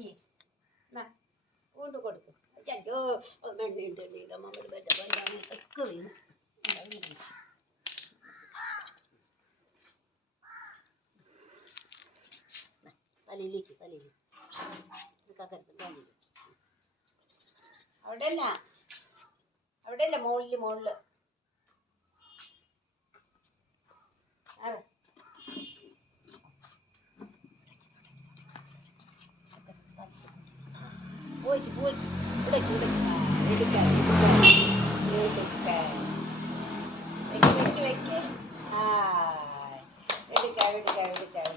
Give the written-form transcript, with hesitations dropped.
ആക്കി കൊണ്ട് കൊടുക്കും. അയ്യോ മെണ്ണുണ്ട് മമ്മയുടെ ബെറ്റ ബന്ധാണ് ഒക്കെ വീണ് തലയിലേക്ക് തലയിലേക്ക് അവിടെയല്ല അവിടെയല്ല മുകളില് അതെ പോയിക്ക് ഇവിടേക്ക് എടുക്കാൻ വെക്ക് ആ എടുക്കാം